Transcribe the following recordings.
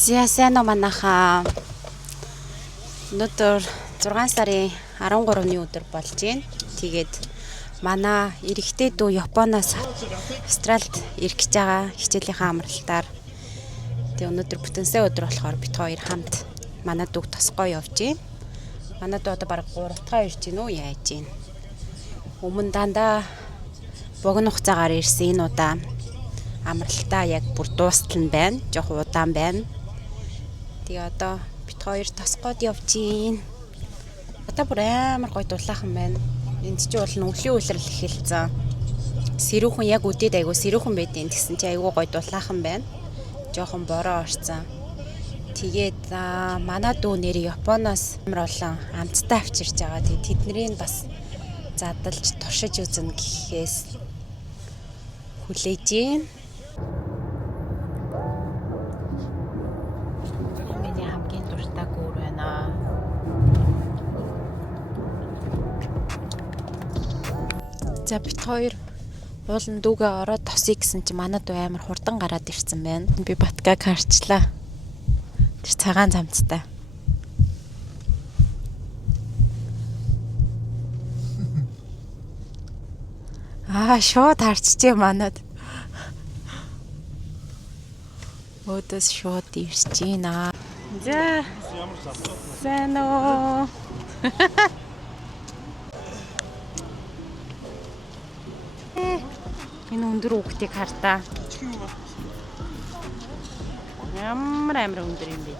Сайн уу манайхаа. Өнөөдөр 6 сарын 13-ны өдөр болж байна. Тэгээд манай эрэгтэй дүү Японоос Австралид ирэх гэж байгаа хичээлийнхаа амралтаар. Тэгээд өнөөдөр бүтэнсэ өдөр болохоор бит хоёр хамт манай дүүг тосгоо явж байна. Манай дүү одоо бараг 3 дахь ирж гин үү яаж гин. Өмнө дандаа богино хугацаагаар ирсэн энэ удаа амралтаа яг бүр дуустал нь байна. Жох удаан байна. Тэгээ одоо бит хоёр тосгоод явж гин. Одоо бүр амар гоё дулаахан байна. Энд чи бол өвлийн үйлрэл эхэлсэн. Сэрүүхэн яг үдээд айгу сэрүүхэн байдیں۔ Тэгсэн чи айгу гоё дулаахан байна. Жохон бороо орсон. Тэгээд манай дүү нэр Японоос амар олон амттай авчирч байгаа. Тэгээд тэднийг бас задалж туршиж үзнэ гэхээс хүлээж гин. Миний хамгийн дуртай гүүр байна. За бит хоёр уулын дүүгээ ороод тосъё гэсэн чи манай дүү амар хурдан гараад ирсэн байна. Би батгаг харчлаа. Тэр цагаан замцтай. Шууд харчжээ манад. Өдөөс шууд ирж гинэ. За. Сайн уу? Энэ өндөр үгтийг хартаа. Ямар өндөр юм бэ?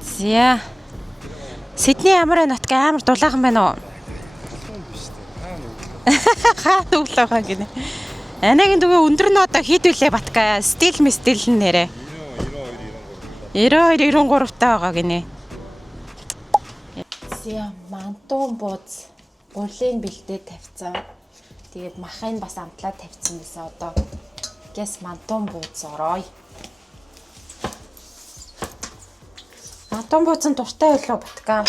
Зя. Сидней ямар нутг амар дулаахан байна уу? Хаа нүглэхаа гинэ. Анагийн дүүгээ өндөр нь одоо хид үлээ батка стил нэрэ. 92 таа байгаа гинэ. Зя мантон бууз гурлын бэлдээ тавьсан. Тэгээд махын бас амтлаа тавьсан гэсэн одоо гэс мантон бууз орой. Мантон бууз нь дуртай байлоо батка.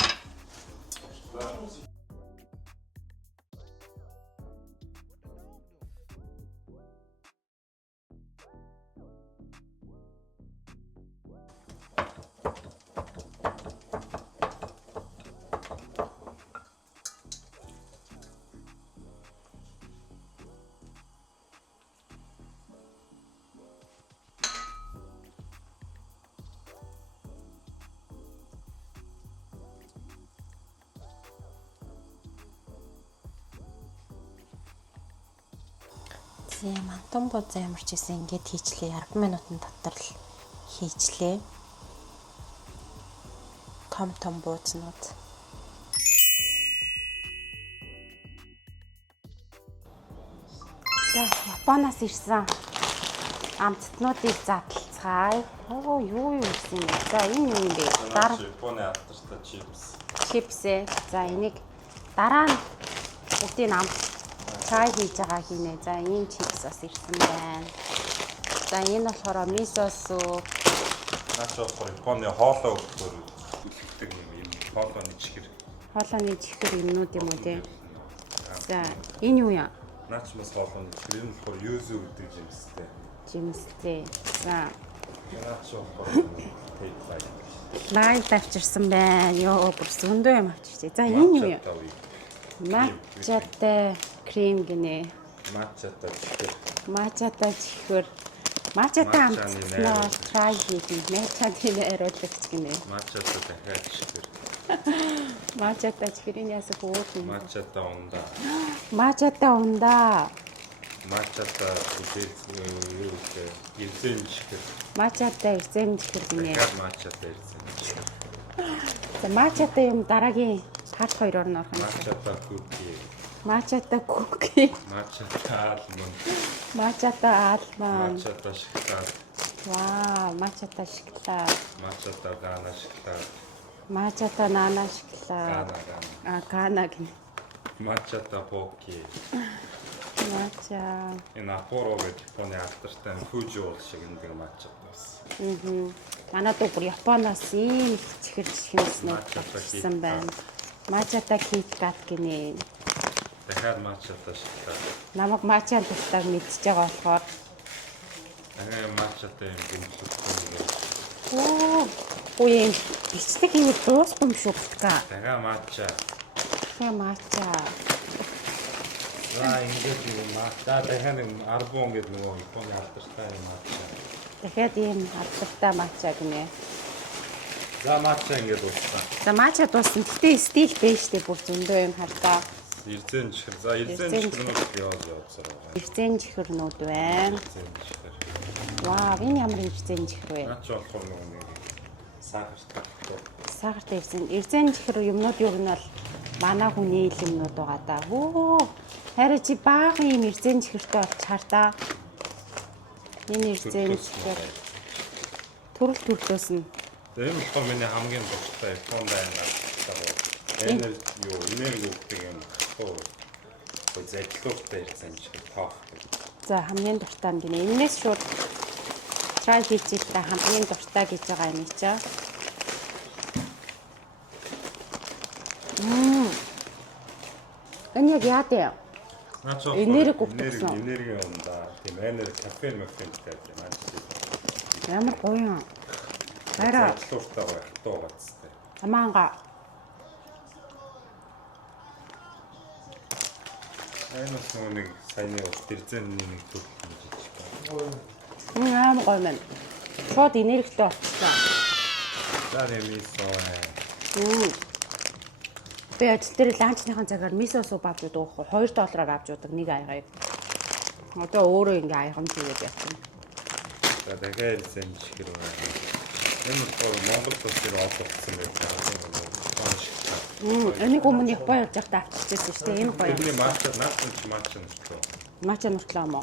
Мантон бууз ямарч исэн ингээд хийчлээ. 10 минутын дотор л хийчлээ. Том буузнууд. За Японоос ирсэн амттнуудыг задлцгаая. Юу ирсэн бэ? За энэ юу юм бэ? Японы алдартай чипс. Чипс. За энийг дараа нь бүгдийг амт чай хийж байгаа хийнэ. За ийм чипс бас ирсэн байна. За энэ болохоор мисо суп. Наач болохоор Японы хоолой өгөхөөр үлддэг юм хоолойны чихэр. Хоолойны чихэр юмнууд юм уу те. За энэ юу юм? Наач бас хоолойны чихэр юм болохоор юзу гэдэг жимстэй. Жимстэй. За наач болохоор тейк лайв тавьчихсан байна. Йоо бүр зөндөө юм авчихжээ. За энэ юу юм? Матчатай крем гинэ. Матчатай чихэр. Матчатай амтснаа трай хийх. Матчатай ариулагч гинэ. Матчатай дахиад чихэр. Матчатай чихэрийн ясах өөр юм. Матчатай ундаа. Матчатай ундаа. Матчатай эрзэн чихэр. Матчатай эрзэн чихэр гинэ. Матчатай эрзэн чихэр. За матчатай юм дараагийн харт хоёроор нь орох юм. Матчатай куки. Матчатай куки. Матчатай алмонд. Матчатай алмонд. Матчатай шоколад. Вау, матчатай шоколад. Матчатай гана шоколад. Матчатай нана шоколад. Гана гинэ. Матчатай поки. Матча. Энэ Апоро гэдэг Японы алдартай фужи уул шиг нэг матчатай бас. Манай дүү бүр Японоос ийм чихэр чихэнснүүд авчихсан байна. Матчатай киткат гинэ. Дахиад матчатай шоколад. Намайг матчатай дуртайг мэдчихэж байгаа болохоор Ага матчатай юм гэмшлэгтэй. Ой, бичдэг юм дуусгүй юм шүү бутга. Дахиад маачаа. За ингэж юм маачаа. Дахиад нэг 10 он гэдэг нөгөө Японы алдартай юм маачаа. Дахиад ийм алдартай мачаа гинэ. За маачаа ингэж дууссан. За мачаа дуусна. Гэтэ стил бэ штэ бүр зөндөө юм хальтаа. Ирзэн чихэр. За ирзэн чихрнүүд яваасаар байгаа. Ирзэн чихрнүүд байна. Ирзэн чихэр. Вау, энэ ямар ирзэн чихэр вэ? Наач болохоор нөгөө нэг сахартай. Сахартай ирзэн чихэр юмнууд юу нь бол манай хүний юмнууд байгаа да. Хөө. Харин чи баахан юм ирзэн чихэртэй болчихар та. Энэ ирзэн чихэр төрөл төрлөөс нь. Энэ болохоор миний хамгийн дуртай Японд байна. Энерги өгдөг юм. Ой зэдлүүртэй ирзэн чихэр тоох. За хамгийн дуртай нь гинэ. Энээс шууд try хийж илээ хамгийн дуртай гэж байгаа юм чаа. Энэ яг яа дээ? Энерги өгсөн. Энерги юм да. Тийм энерги кафе мэфэнтэй юм аа. Ямар гоё юм. Хараа зэдлүүртэй гоё хатуу гацтай. амаанга. Энэ нэг саяны ирзэнний нэг төл гэж байна. Амар гоё мэн. Шууд энергитэй болчихсон. За нэмээсоо. Би тэр ланчныхан цагаар мисо суп авч удаг $2 авч удаг нэг аягаа. Одоо өөрөө ингээ аягам хийгээд явсан. За дахиад ирзэн чихэр байна. Энэ бол Монгол төсөл олгогдсон байх. Энийг өмнө Япон явж байхдаа авчижсэн шүү дээ. Энэ гоё. Тэрний мастер мастер нэртлөө. Мача нуртлаа мó.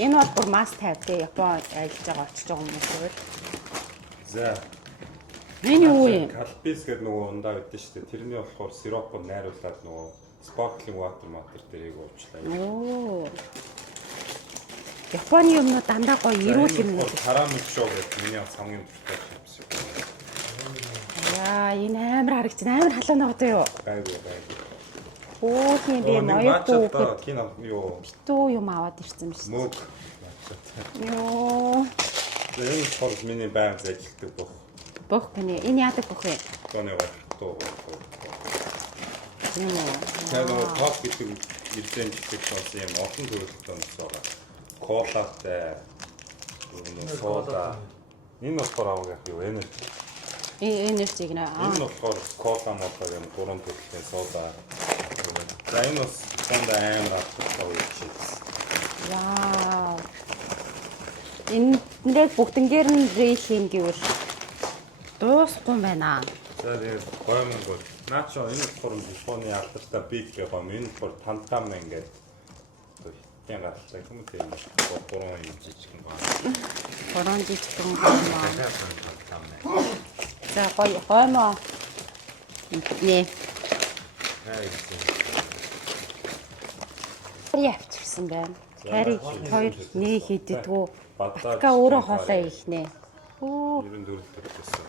Энэ бол бүр must have те Япон ажиллаж байгаа очиж байгаа хүмүүс бол. За. Энэ юу юм? Калпис гэдэг нөгөө ундаа байдсан шүү дээ. Тэрний болохоор сиропыг найруулад нөгөө sparkling water дээрийг уучлаа. Оо. Японы юмнууд дандаа гоё эрүүл юм. Тарамик шоу гэдэг миний хамгийн дуртай юм. Яа, энэ амар харагдсан. Амар халуун байгаа даа юу? Гайгүй. Оо тийм би ноёд кино юу? битүү юм аваад ирсэн биш. Мөг. Йоо. Энэ спорт миний байнг ажилтдаг бүх. Бөх гэнэ. Энэ яадаг бөх вэ? Тоны гоо. Нөө. Тэгээд нөгөө топ гэдэг ирзэн чихдэг болсон юм олон төрөлтэй хүмүүс байгаа. Колатай. Сода. Энэ болохоор авах юу энерги. Энержиг нэ. Энэ болохоор кола моtor юм 3 төрлийн сода. За энэ бас сонд амар авахгүй юм. Вау. Энэ бүгднгээр нь рейлинг гэвэл дуусахгүй юм байна. За тэгээд гоё юм бол наачо энэ болохоор Японы алдартай биг гэх юм. Энэ болохоор тантам ингээд тийм гаралтай юм тийм 3 юм жижигэн байна. 3 жижигэн байна. За гоё мó. Нэ. Явчихсан байна. Харийг хоёр нээ хийдэггүй. Батка өөрөө хоолоо ихнэ. Оо. 94 төрөлсөн.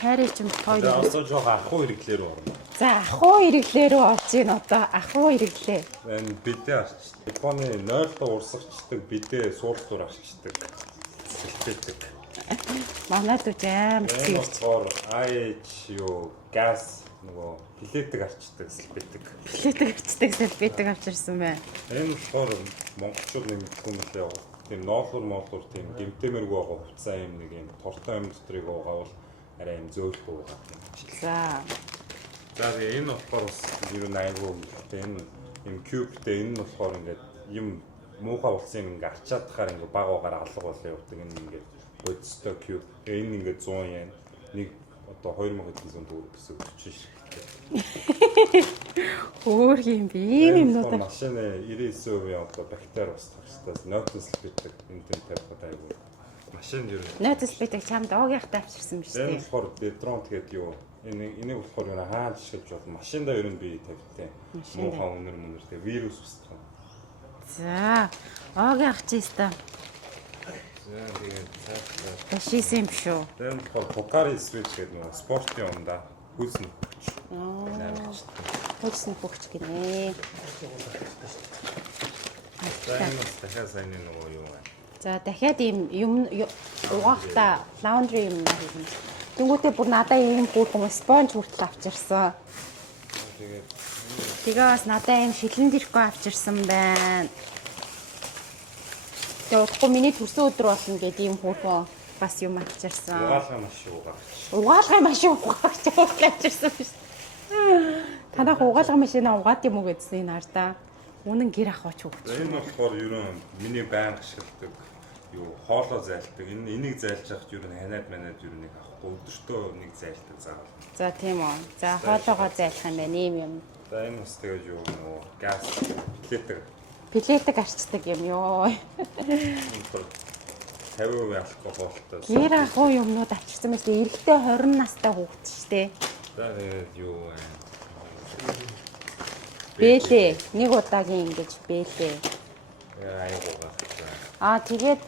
Харий ч юм хоёр. Одоо жоо ахуу хэрэглээр орно. За ахуу хэрэглээ рүү орж ийн одоо ахуу хэрэглээ. Энэ бидээ арчдаг. Японы 0-д урсгалчдаг бидээ суултуур арчдаг. Сэлбэдэг. Манайд үж аим Энэ болохоор IH юу газ нөгөө плетик арчдаг сэлбэдэг. плетик арчдаг сэлбэдэг авчирсан бай. Энэ болохоор монголчууд нэмэгдэхгүй юм лээ. Тийм ноолуур тийм гэмтэмэргүй байгаа хувцас юм нэг юм тортой юм дотрыг уугаавал арай юм зөөлхөө байгаа. За тэгээ энэ болохоор бас ер нь айгүй энэ юм кубтэй энэ нь болохоор ингээд юм муухай улсын ингээ арчаад тахаар ингээ баг угаар алга болоо явдаг энэ ингээ бодистой куб. Энэ ингээ 100 yen нэг одоо 2500 төгрөг гэсэн үг чинь шүү. Өөр юм би ийм юмнууд машины 99% одоо бактери ус тагчдаас нойтс битдэг энэ төр тавихад айгүй. Машин ер нь нойтс битдэг чамд оогийн тавьчихсан биш энэ үү? болохоор детрон тэгээд юу энийг болохоор юу хааж шилж бол машиндаа ер нь би тавьтай. Муухай өнөр тэгээд вирус устгах. За оогийн ах чиста. За тэгээд цааш Башис юм шүү. тэгээд болохоор Покари свич гэдэг нэг спортын ундаа хүлсэн. Хөөцний бүгч гинэ. За энэ дахиад сайн нөгөө юу вэ? За дахиад юм угаахта laundry юм хийх. Тэнгүүтээ бүр надаа ийм хүүхэн спонж хүртэл авчирсан. Тэгээ бас надаа ийм шилэн тэрхүү авчирсан байна. Тэгээ удахгүй миний төрсөн өдөр болно гэдэг ийм хүүхэн бас юм авчирсан. Угаалгын машин авчирсан биш. Танах угаалгын машинаа угаад юм уу гэдсэн энэ ардаа. Үнэн гэр ахаач өгч. Энэ болохоор ерөн миний байнга ашигладаг юу хоолоо зайлдаг. Энийг зайлж авах юу ханаад манад юу нэг авахгүй өдөртөө нэг зайлдаг заавал. За тийм үү. За хоолоогоо зайлах юм байна ийм юм. За энэ бас тэгээд юу нөгөө газ Пилетик арчдаг юм ёо. 50% алкоголтой. Гэр ахуй юмнууд авчирсан мэт эрэгтэй 20 настай хүүхэд штэ. За тэгээд юу Бэлээ. Нэг удаагийн ингэж бэлээ. Тэгээд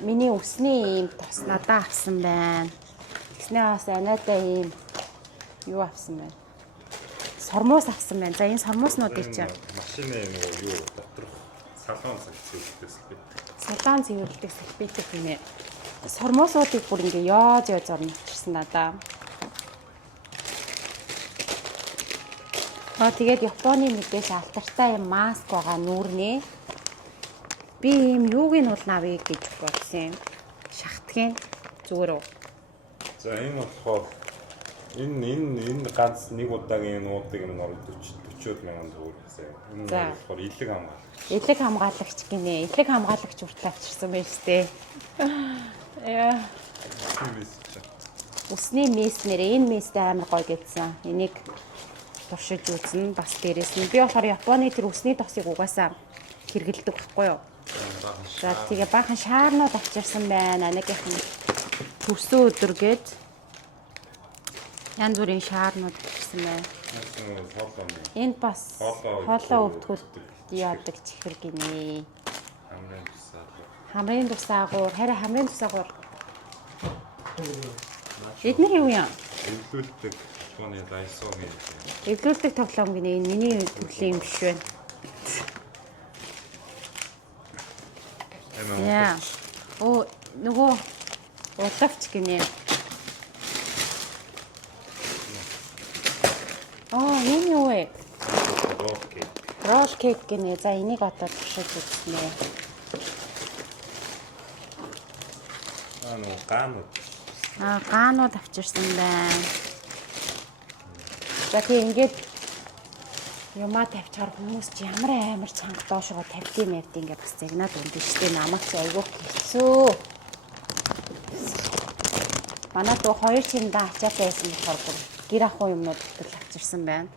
миний өсний ийм тос надаа авсан байна. Тэснээ бас анаатай ийм юу авсан байна. Сормоос авсан байна. За энэ сормооснуудыг чи машины нөгөө юу доторх салон зэвсэгдээс би. Салон зэвэрлдэг сэлбэдэг юм ээ. Сормоосуудыг бүр ингээ ёо зорно авчирсан надаа. Тэгээд Японы мэдээж алтартай юм маск байгаа нүүрнээ. Би ийм юуг нь бол навъя гэж бодсон юм. Шахтгийн зүгээр үү. За энэ болохоор энэ ганц нэг удаагийн нуудыг нь орой 40 мянган төгрөг гэсэн. Энэ болохоор илэг хамгаалагч. Илэг хамгаалагч гинэ. Илэг хамгаалагч хүртэл авчирсан байж тээ. Яа. Усны мэс нэрээ энэ мэстэй амар гоё гэдсэн. Энийг туршиж үзнэ бас дээрээс нь би болохоор Японы тэр усны тосыг угаасаа хэргэлдэг байхгүй юу. За тэгээ баахан шаарнууд авчирсан байна. Анагийнх нь төрсөн өдөр гээд янз бүрийн шаарнууд авчирсан байна. Энд бас хоолоо өвтгөл яадаг чихэр гинэ. Хамрын тусаагуур, харин хамрын тусаагуур. Эдний юу юм? Эвлүүлдэг Японы лайсогийн. Эвлүүлдэг тоглоом гинэ. Энэ миний төрлийн юм биш байна. Яа. Оо нөгөө улавч гинэ. Энэ юу вэ? Ролл кейк гинэ. За энийг одоо туршиж үзнэ. Гаанууд авчирсан байна. За тийм ингээд юмаа тавьж харах хүмүүс ч ямар амар цанга доошоо тавьдığım явд ингээд бас загнаад өгдөө штэ намайг ч айгүй хэцүү. Манай дөө хоёр шиндээ ачаатай байсан болохоор гэр ахуй юмнууд хөтөл авчирсан байна.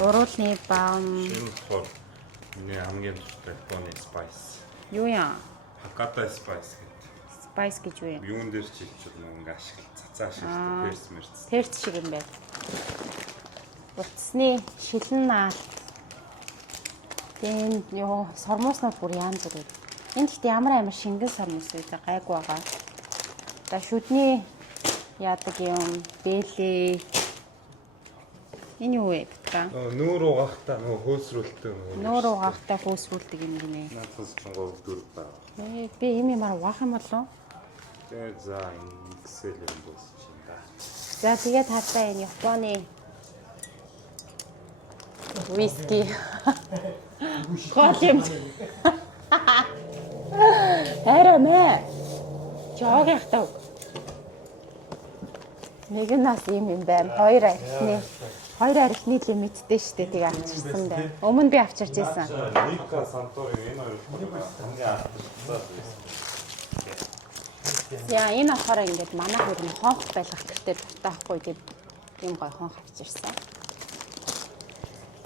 Уруулны баам. Энэ болохоор миний хамгийн дуртай Японы спайс. Юу яа? Хаката спайс гэдэг. Спайс гэж юу юм? Юун дээр ч хийж байгаа юм ингээ ашиглаж цацаа ашиглаж перс мэрц. Перс шиг юм байна. Утасны шилэн наалт. Тэн ёо сормооснууд бүр янз бүр. Энд гэхдээ ямар амар шингэн сормоос үү гайгүй байгаа. За шүдний яадаг юм бэлээ. Энэ юу вэ битга? Нүүр угаахтаа нөгөө хөөсрүүлдэг. Нүүр угаахтаа хөөсрүүлдэг юм гинэ. Наадас ч 3 4 байна. Би юм ямар угаах юм болов? Тэгээд за Excel юм дуусч юм да. За тэгээд хатаа энэ Японы виски. Гол юм. Хараа чог яхтав. Нэг нас юм байна. Хоёр арихны лимиттэй штэ тийг авчирсан байна. Өмнө би авчирч байсан. Ника Сантори энэ хоёр хамгийн алдчихсан байсан. Яа энэ ахаараа ингээд манай хөрн хонх байлгах хэрэгтэй дутаахгүй тийм юм гой хонх авчирсан.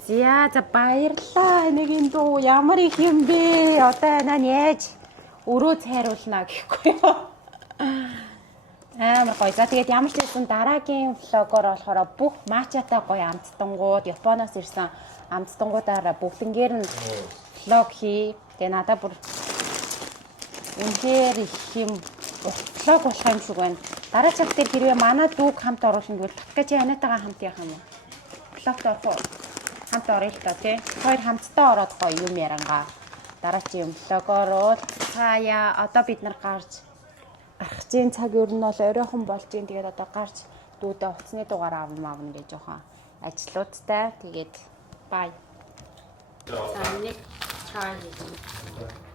За баярлаа. Нэг энэ дуу ямар их юм бэ? Одоо наа яаж өрөө цайруулна гэхгүй юу? Амар гоё. За тэгээд ямар ч байсан дараагийн влогоор болохоор бүх мачатай гоё амттангууд, Японоос ирсэн амттангуудаараа бүгднгээр нь влог хий. Тэгээ надад бүр үнээр их юм влог болох юм шиг байна. Дараа цаг дээр хэрвээ манай дүүг хамт оруулах гэвэл Татка чи Анатагаа хамт явах юм уу? Влогт орох уу? Хамт орё л та тий. Хоёр хамтдаа ороод гоё юм ярангаа. дараачийн влогоор уулзцаая. Одоо бид нар гарч гарах чинь цаг ер нь бол оройхон болж гин. Тэгээд одоо гарч дүүдээ уцсны дугаар авна гэж жоохон ажлуудтай. Тэгээд бай. За нэг чай хийх.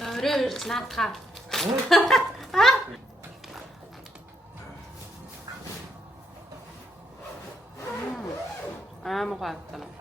Орой ирж наадхаа. Аамгаа тань.